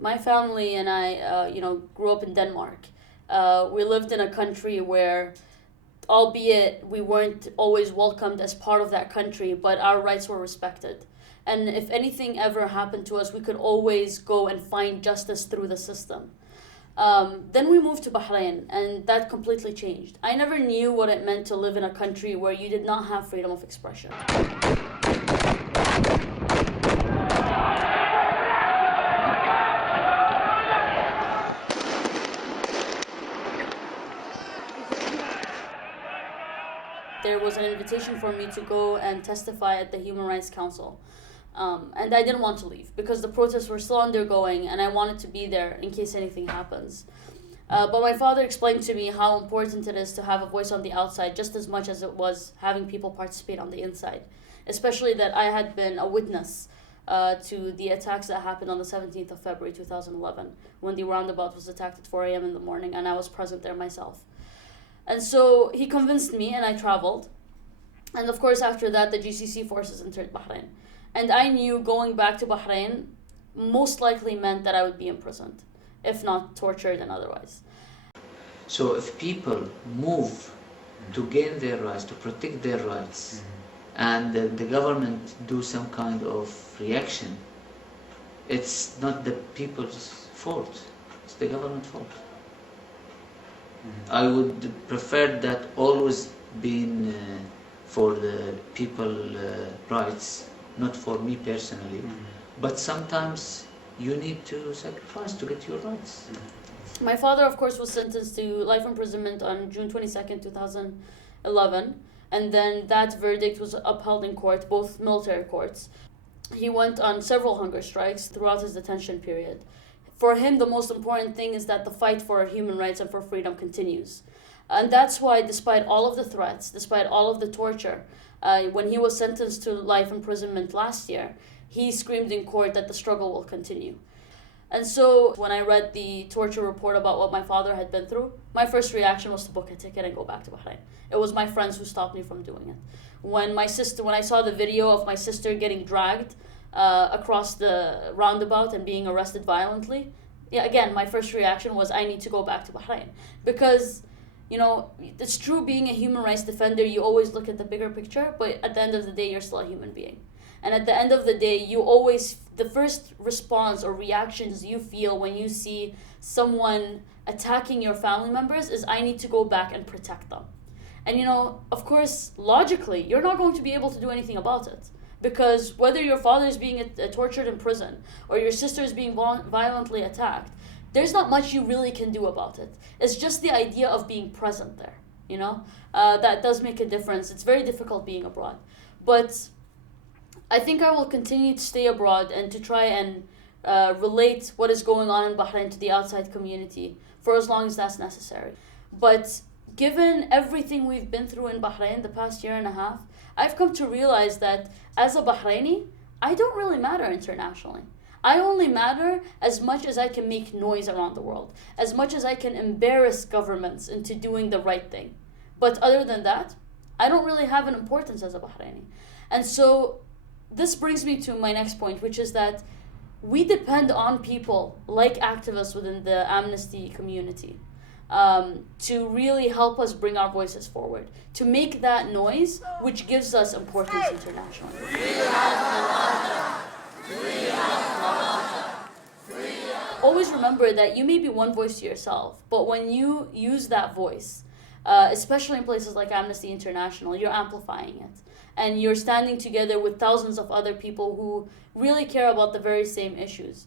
My family and I, grew up in Denmark. We lived in a country where, albeit we weren't always welcomed as part of that country, but our rights were respected. And if anything ever happened to us, we could always go and find justice through the system. Then we moved to Bahrain, and that completely changed. I never knew what it meant to live in a country where you did not have freedom of expression. There was an invitation for me to go and testify at the Human Rights Council. And I didn't want to leave because the protests were still undergoing and I wanted to be there in case anything happens. But my father explained to me how important it is to have a voice on the outside just as much as it was having people participate on the inside. Especially that I had been a witness to the attacks that happened on the 17th of February 2011 when the roundabout was attacked at 4 a.m. in the morning, and I was present there myself. And so he convinced me and I traveled. And of course after that the GCC forces entered Bahrain. And I knew going back to Bahrain most likely meant that I would be imprisoned, if not tortured and otherwise. So if people move to gain their rights, to protect their rights, and the government do some kind of reaction, it's not the people's fault, it's the government's fault. I would prefer that always being for the people rights, not for me personally. But sometimes you need to sacrifice to get your rights. My father, of course, was sentenced to life imprisonment on June 22nd, 2011. And then that verdict was upheld in court, both military courts. He went on several hunger strikes throughout his detention period. For him, the most important thing is that the fight for human rights and for freedom continues. And that's why, despite all of the threats, despite all of the torture, when he was sentenced to life imprisonment last year, he screamed in court that the struggle will continue. And so when I read the torture report about what my father had been through, my first reaction was to book a ticket and go back to Bahrain. It was my friends who stopped me from doing it. When I saw the video of my sister getting dragged across the roundabout and being arrested violently, again, my first reaction was I need to go back to Bahrain. Because, it's true, being a human rights defender, you always look at the bigger picture, but at the end of the day, you're still a human being. And at the end of the day, the first response or reactions you feel when you see someone attacking your family members is, I need to go back and protect them. And of course, logically, you're not going to be able to do anything about it. Because whether your father is being tortured in prison or your sister is being violently attacked, there's not much you really can do about it. It's just the idea of being present there, that does make a difference. It's very difficult being abroad. But I think I will continue to stay abroad and to try and relate what is going on in Bahrain to the outside community for as long as that's necessary. But given everything we've been through in Bahrain the past year and a half, I've come to realize that as a Bahraini, I don't really matter internationally. I only matter as much as I can make noise around the world, as much as I can embarrass governments into doing the right thing. But other than that, I don't really have an importance as a Bahraini. And so this brings me to my next point, which is that we depend on people like activists within the Amnesty community to really help us bring our voices forward, to make that noise which gives us importance internationally. Always remember that you may be one voice to yourself, but when you use that voice, especially in places like Amnesty International, you're amplifying it. And you're standing together with thousands of other people who really care about the very same issues.